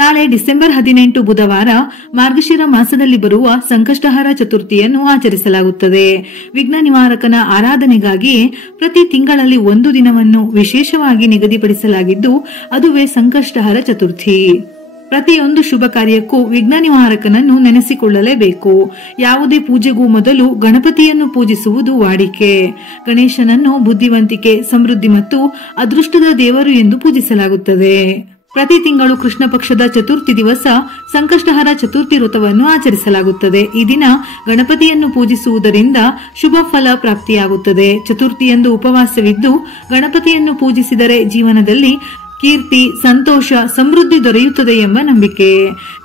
ನಾಳೆ ಡಿಸೆಂಬರ್ 18 ಬುಧವಾರ ಮಾರ್ಗಶಿರ ಮಾಸದಲ್ಲಿ ಬರುವ ಸಂಕಷ್ಟಹರ ಚತುರ್ಥಿಯನ್ನು ಆಚರಿಸಲಾಗುತ್ತದೆ. ವಿಘ್ನ ನಿವಾರಕನ ಆರಾಧನೆಗಾಗಿ ಪ್ರತಿ ತಿಂಗಳಲ್ಲಿ ಒಂದು ದಿನವನ್ನು ವಿಶೇಷವಾಗಿ ನಿಗದಿಪಡಿಸಲಾಗಿದ್ದು ಅದುವೇ ಸಂಕಷ್ಟಹರ ಚತುರ್ಥಿ. ಪ್ರತಿಯೊಂದು ಶುಭ ಕಾರ್ಯಕ್ಕೂ ವಿಘ್ನ ನಿವಾರಕನನ್ನು ನೆನೆಸಿಕೊಳ್ಳಲೇಬೇಕು. ಯಾವುದೇ ಪೂಜೆಗೂ ಮೊದಲು ಗಣಪತಿಯನ್ನು ಪೂಜಿಸುವುದು ವಾಡಿಕೆ. ಗಣೇಶನನ್ನು ಬುದ್ಧಿವಂತಿಕೆ, ಸಮೃದ್ಧಿ ಮತ್ತು ಅದೃಷ್ಟದ ದೇವರು ಎಂದು ಪೂಜಿಸಲಾಗುತ್ತದೆ. ಪ್ರತಿ ತಿಂಗಳು ಕೃಷ್ಣ ಪಕ್ಷದ ಚತುರ್ಥಿ ದಿವಸ ಸಂಕಷ್ಟಹರ ಚತುರ್ಥಿ ವ್ರತವನ್ನು ಆಚರಿಸಲಾಗುತ್ತದೆ. ಈ ದಿನ ಗಣಪತಿಯನ್ನು ಪೂಜಿಸುವುದರಿಂದ ಶುಭ ಫಲ ಪ್ರಾಪ್ತಿಯಾಗುತ್ತದೆ. ಚತುರ್ಥಿಯಂದು ಉಪವಾಸವಿದ್ದು ಗಣಪತಿಯನ್ನು ಪೂಜಿಸಿದರೆ ಜೀವನದಲ್ಲಿ ಕೀರ್ತಿ, ಸಂತೋಷ, ಸಮೃದ್ಧಿ ದೊರೆಯುತ್ತದೆ ಎಂಬ ನಂಬಿಕೆ.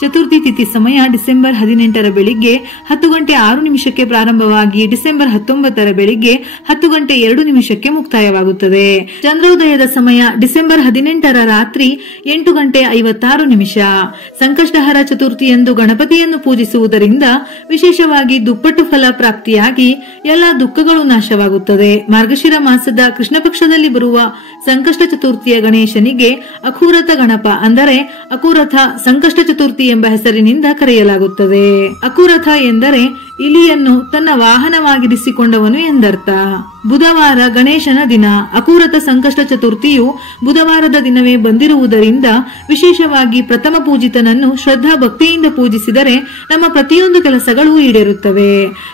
ಚತುರ್ಥಿ ತಿಥಿ ಸಮಯ ಡಿಸೆಂಬರ್ 18ರ ಬೆಳಿಗ್ಗೆ 10:06 ಪ್ರಾರಂಭವಾಗಿ ಡಿಸೆಂಬರ್ 19ರ ಬೆಳಿಗ್ಗೆ 10:02 ಮುಕ್ತಾಯವಾಗುತ್ತದೆ. ಚಂದ್ರೋದಯದ ಸಮಯ ಡಿಸೆಂಬರ್ 18ರ ರಾತ್ರಿ 8:56. ಸಂಕಷ್ಟಹರ ಚತುರ್ಥಿಯಂದು ಗಣಪತಿಯನ್ನು ಪೂಜಿಸುವುದರಿಂದ ವಿಶೇಷವಾಗಿ ದುಪ್ಪಟ್ಟು ಫಲ ಪ್ರಾಪ್ತಿಯಾಗಿ ಎಲ್ಲ ದುಃಖಗಳು ನಾಶವಾಗುತ್ತದೆ. ಮಾರ್ಗಶಿರ ಮಾಸದ ಕೃಷ್ಣ ಪಕ್ಷದಲ್ಲಿ ಬರುವ ಸಂಕಷ್ಟ ಚತುರ್ಥಿಯ ಗಣೇಶನಿಗೆ ಅಕೂರಥ ಗಣಪ ಅಂದರೆ ಅಕೂರಥ ಸಂಕಷ್ಟ ಚತುರ್ಥಿ ಎಂಬ ಹೆಸರಿನಿಂದ ಕರೆಯಲಾಗುತ್ತದೆ. ಅಕೂರಥ ಎಂದರೆ ಇಲಿಯನ್ನು ತನ್ನ ವಾಹನವಾಗಿರಿಸಿಕೊಂಡವನು ಎಂದರ್ಥ. ಬುಧವಾರ ಗಣೇಶನ ದಿನ. ಅಕೂರಥ ಸಂಕಷ್ಟ ಚತುರ್ಥಿಯು ಬುಧವಾರದ ದಿನವೇ ಬಂದಿರುವುದರಿಂದ ವಿಶೇಷವಾಗಿ ಪ್ರಥಮ ಪೂಜಿತನನ್ನು ಶ್ರದ್ಧಾ ಭಕ್ತಿಯಿಂದ ಪೂಜಿಸಿದರೆ ನಮ್ಮ ಪ್ರತಿಯೊಂದು ಕೆಲಸಗಳು ಈಡೇರುತ್ತವೆ.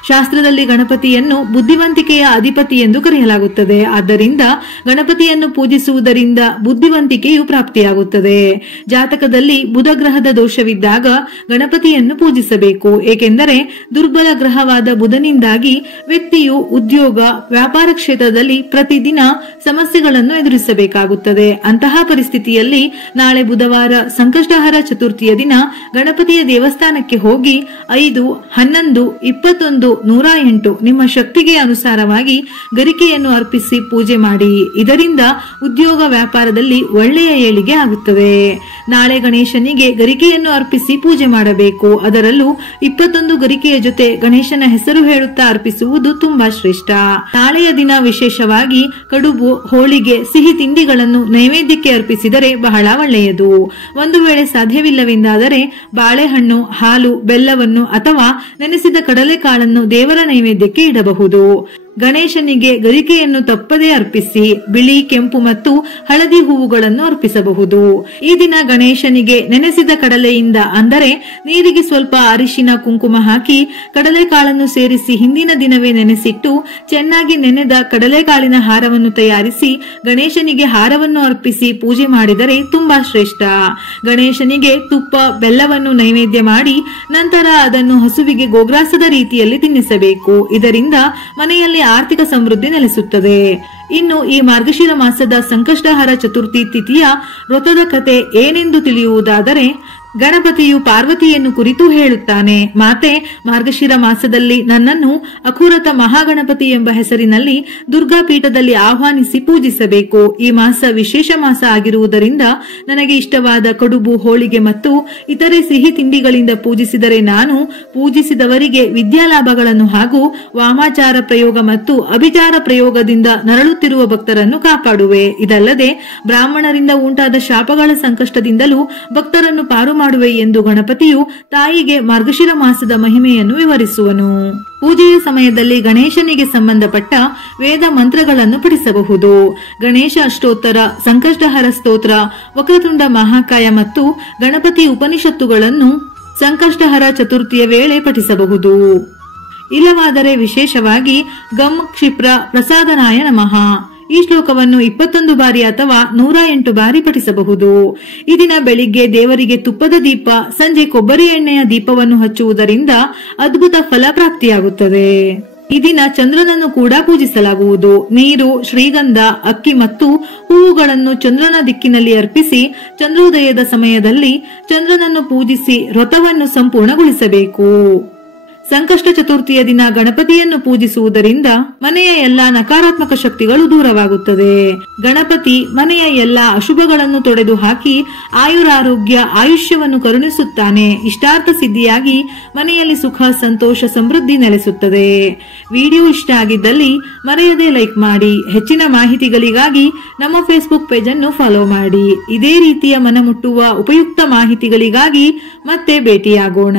ಶಾಸ್ತ್ರದಲ್ಲಿ ಗಣಪತಿಯನ್ನು ಬುದ್ಧಿವಂತಿಕೆಯ ಅಧಿಪತಿ ಎಂದು ಕರೆಯಲಾಗುತ್ತದೆ. ಆದ್ದರಿಂದ ಗಣಪತಿಯನ್ನು ಪೂಜಿಸುವುದರಿಂದ ಬುದ್ಧಿವಂತಿಕೆಯು ಪ್ರಾಪ್ತಿಯಾಗುತ್ತದೆ. ಜಾತಕದಲ್ಲಿ ಬುಧ ಗ್ರಹದ ದೋಷವಿದ್ದಾಗ ಗಣಪತಿಯನ್ನು ಪೂಜಿಸಬೇಕು. ಏಕೆಂದರೆ ದುರ್ಬಲ ಗ್ರಹವಾದ ಬುಧನಿಂದಾಗಿ ವ್ಯಕ್ತಿಯು ಉದ್ಯೋಗ, ವ್ಯಾಪಾರ ಕ್ಷೇತ್ರದಲ್ಲಿ ಪ್ರತಿದಿನ ಸಮಸ್ಯೆಗಳನ್ನು ಎದುರಿಸಬೇಕಾಗುತ್ತದೆ. ಅಂತಹ ಪರಿಸ್ಥಿತಿಯಲ್ಲಿ ನಾಳೆ ಬುಧವಾರ ಸಂಕಷ್ಟಹರ ಚತುರ್ಥಿಯ ದಿನ ಗಣಪತಿಯ ದೇವಸ್ಥಾನಕ್ಕೆ ಹೋಗಿ 5, 11, 21, 108 ನಿಮ್ಮ ಶಕ್ತಿಗೆ ಅನುಸಾರವಾಗಿ ಗರಿಕೆಯನ್ನು ಅರ್ಪಿಸಿ ಪೂಜೆ ಮಾಡಿ. ಇದರಿಂದ ಉದ್ಯೋಗ, ವ್ಯಾಪಾರದಲ್ಲಿ ಒಳ್ಳೆಯ ಏಳಿಗೆ ಆಗುತ್ತದೆ. ನಾಳೆ ಗಣೇಶನಿಗೆ ಗರಿಕೆಯನ್ನು ಅರ್ಪಿಸಿ ಪೂಜೆ ಮಾಡಬೇಕು. ಅದರಲ್ಲೂ 21 ಗರಿಕೆಯ ಜೊತೆ ಗಣೇಶನ ಹೆಸರು ಹೇಳುತ್ತಾ ಅರ್ಪಿಸುವುದು ತುಂಬಾ ಶ್ರೇಷ್ಠ. ನಾಳೆಯ ದಿನ ವಿಶೇಷವಾಗಿ ಕಡುಬು, ಹೋಳಿಗೆ, ಸಿಹಿ ತಿಂಡಿಗಳನ್ನು ನೈವೇದ್ಯಕ್ಕೆ ಅರ್ಪಿಸಿದರೆ ಬಹಳ ಒಳ್ಳೆಯದು. ಒಂದು ವೇಳೆ ಸಾಧ್ಯವಿಲ್ಲವೆಂದಾದರೆ ಬಾಳೆಹಣ್ಣು, ಹಾಲು, ಬೆಲ್ಲವನ್ನು ಅಥವಾ ನೆನೆಸಿದ ಕಡಲೆಕಾಳನ್ನು ದೇವರ ನೈವೇದ್ಯಕ್ಕೆ ಇಡಬಹುದು. ಗಣೇಶನಿಗೆ ಗರಿಕೆಯನ್ನು ತಪ್ಪದೇ ಅರ್ಪಿಸಿ ಬಿಳಿ, ಕೆಂಪು ಮತ್ತು ಹಳದಿ ಹೂವುಗಳನ್ನು ಅರ್ಪಿಸಬಹುದು. ಈ ದಿನ ಗಣೇಶನಿಗೆ ನೆನೆಸಿದ ಕಡಲೆಯಿಂದ ಅಂದರೆ ನೀರಿಗೆ ಸ್ವಲ್ಪ ಅರಿಶಿನ, ಕುಂಕುಮ ಹಾಕಿ ಕಡಲೆಕಾಳನ್ನು ಸೇರಿಸಿ ಹಿಂದಿನ ದಿನವೇ ನೆನೆಸಿಟ್ಟು ಚೆನ್ನಾಗಿ ನೆನೆದ ಕಡಲೆಕಾಳಿನ ಹಾರವನ್ನು ತಯಾರಿಸಿ ಗಣೇಶನಿಗೆ ಹಾರವನ್ನು ಅರ್ಪಿಸಿ ಪೂಜೆ ಮಾಡಿದರೆ ತುಂಬಾ ಶ್ರೇಷ್ಠ. ಗಣೇಶನಿಗೆ ತುಪ್ಪ, ಬೆಲ್ಲವನ್ನು ನೈವೇದ್ಯ ಮಾಡಿ ನಂತರ ಅದನ್ನು ಹಸುವಿಗೆ ಗೋಗ್ರಾಸದ ರೀತಿಯಲ್ಲಿ ತಿನ್ನಿಸಬೇಕು. ಇದರಿಂದ ಮನೆಯಲ್ಲಿ ಆರ್ಥಿಕ ಸಮೃದ್ಧಿ ನೆಲೆಸುತ್ತದೆ. ಇನ್ನು ಈ ಮಾರ್ಗಶಿರ ಮಾಸದ ಸಂಕಷ್ಟಹರ ಚತುರ್ಥಿ ತಿಥಿಯ ವ್ರತದ ಕತೆ ಏನೆಂದು ತಿಳಿಯುವುದಾದರೆ, ಗಣಪತಿಯು ಪಾರ್ವತಿಯನ್ನು ಕುರಿತು ಹೇಳುತ್ತಾನೆ. ಮಾತೆ, ಮಾರ್ಗಶಿರ ಮಾಸದಲ್ಲಿ ನನ್ನನ್ನು ಅಕೂರಥ ಮಹಾಗಣಪತಿ ಎಂಬ ಹೆಸರಿನಲ್ಲಿ ದುರ್ಗಾ ಪೀಠದಲ್ಲಿ ಆಹ್ವಾನಿಸಿ ಪೂಜಿಸಬೇಕು. ಈ ಮಾಸ ವಿಶೇಷ ಮಾಸ ಆಗಿರುವುದರಿಂದ ನನಗೆ ಇಷ್ಟವಾದ ಕಡುಬು, ಹೋಳಿಗೆ ಮತ್ತು ಇತರೆ ಸಿಹಿ ತಿಂಡಿಗಳಿಂದ ಪೂಜಿಸಿದರೆ ನಾನು ಪೂಜಿಸಿದವರಿಗೆ ವಿದ್ಯಾಲಾಭಗಳನ್ನು ಹಾಗೂ ವಾಮಾಚಾರ ಪ್ರಯೋಗ ಮತ್ತು ಅಭಿಚಾರ ಪ್ರಯೋಗದಿಂದ ನರಳುತ್ತಿರುವ ಭಕ್ತರನ್ನು ಕಾಪಾಡುವೆ. ಇದಲ್ಲದೆ ಬ್ರಾಹ್ಮಣರಿಂದ ಉಂಟಾದ ಶಾಪಗಳ ಸಂಕಷ್ಟದಿಂದಲೂ ಭಕ್ತರನ್ನು ಪಾರು ಮಾಡುವೆ ಎಂದು ಗಣಪತಿಯು ತಾಯಿಗೆ ಮಾರ್ಗಶಿರ ಮಾಸದ ಮಹಿಮೆಯನ್ನು ವಿವರಿಸುವನು. ಪೂಜೆಯ ಸಮಯದಲ್ಲಿ ಗಣೇಶನಿಗೆ ಸಂಬಂಧಪಟ್ಟ ವೇದ ಮಂತ್ರಗಳನ್ನು ಪಠಿಸಬಹುದು. ಗಣೇಶ ಅಷ್ಟೋತ್ತರ, ಸಂಕಷ್ಟಹರ ಸ್ತೋತ್ರ, ವಕ್ರತುಂಡ ಮಹಾಕಾಯ ಮತ್ತು ಗಣಪತಿ ಉಪನಿಷತ್ತುಗಳನ್ನು ಸಂಕಷ್ಟಹರ ಚತುರ್ಥಿಯ ವೇಳೆ ಪಠಿಸಬಹುದು. ಇಲ್ಲವಾದರೆ ವಿಶೇಷವಾಗಿ ಗಂ ಕ್ಷಿಪ್ರ ಪ್ರಸಾದನಾಯ ನಮಃ ಈ ಶ್ಲೋಕವನ್ನು 21 ಬಾರಿ ಅಥವಾ 108 ಬಾರಿ ಪಠಿಸಬಹುದು. ಈ ದಿನ ಬೆಳಿಗ್ಗೆ ದೇವರಿಗೆ ತುಪ್ಪದ ದೀಪ, ಸಂಜೆ ಕೊಬ್ಬರಿ ಎಣ್ಣೆಯ ದೀಪವನ್ನು ಹಚ್ಚುವುದರಿಂದ ಅದ್ಭುತ ಫಲ ಪ್ರಾಪ್ತಿಯಾಗುತ್ತದೆ. ಈ ದಿನ ಚಂದ್ರನನ್ನು ಕೂಡ ಪೂಜಿಸಲಾಗುವುದು. ನೀರು, ಶ್ರೀಗಂಧ, ಅಕ್ಕಿ ಮತ್ತು ಹೂವುಗಳನ್ನು ಚಂದ್ರನ ದಿಕ್ಕಿನಲ್ಲಿ ಅರ್ಪಿಸಿ ಚಂದ್ರೋದಯದ ಸಮಯದಲ್ಲಿ ಚಂದ್ರನನ್ನು ಪೂಜಿಸಿ ವ್ರತವನ್ನು ಸಂಪೂರ್ಣಗೊಳಿಸಬೇಕು. ಸಂಕಷ್ಟ ಚತುರ್ಥಿಯ ದಿನ ಗಣಪತಿಯನ್ನು ಪೂಜಿಸುವುದರಿಂದ ಮನೆಯ ಎಲ್ಲಾ ನಕಾರಾತ್ಮಕ ಶಕ್ತಿಗಳು ದೂರವಾಗುತ್ತದೆ. ಗಣಪತಿ ಮನೆಯ ಎಲ್ಲಾ ಅಶುಭಗಳನ್ನು ತೊಡೆದು ಹಾಕಿ ಆಯುರಾರೋಗ್ಯ ಆಯುಷ್ಯವನ್ನು ಕರುಣಿಸುತ್ತಾನೆ. ಇಷ್ಟಾರ್ಥ ಸಿದ್ಧಿಯಾಗಿ ಮನೆಯಲ್ಲಿ ಸುಖ ಸಂತೋಷ ಸಮೃದ್ಧಿ ನೆಲೆಸುತ್ತದೆ. ವಿಡಿಯೋ ಇಷ್ಟ ಆಗಿದ್ದಲ್ಲಿ ಮರೆಯದೆ ಲೈಕ್ ಮಾಡಿ. ಹೆಚ್ಚಿನ ಮಾಹಿತಿಗಳಿಗಾಗಿ ನಮ್ಮ ಫೇಸ್ಬುಕ್ ಪೇಜ್ ಅನ್ನು ಫಾಲೋ ಮಾಡಿ. ಇದೇ ರೀತಿಯ ಮನಮುಟ್ಟುವ ಉಪಯುಕ್ತ ಮಾಹಿತಿಗಳಿಗಾಗಿ ಮತ್ತೆ ಭೇಟಿಯಾಗೋಣ.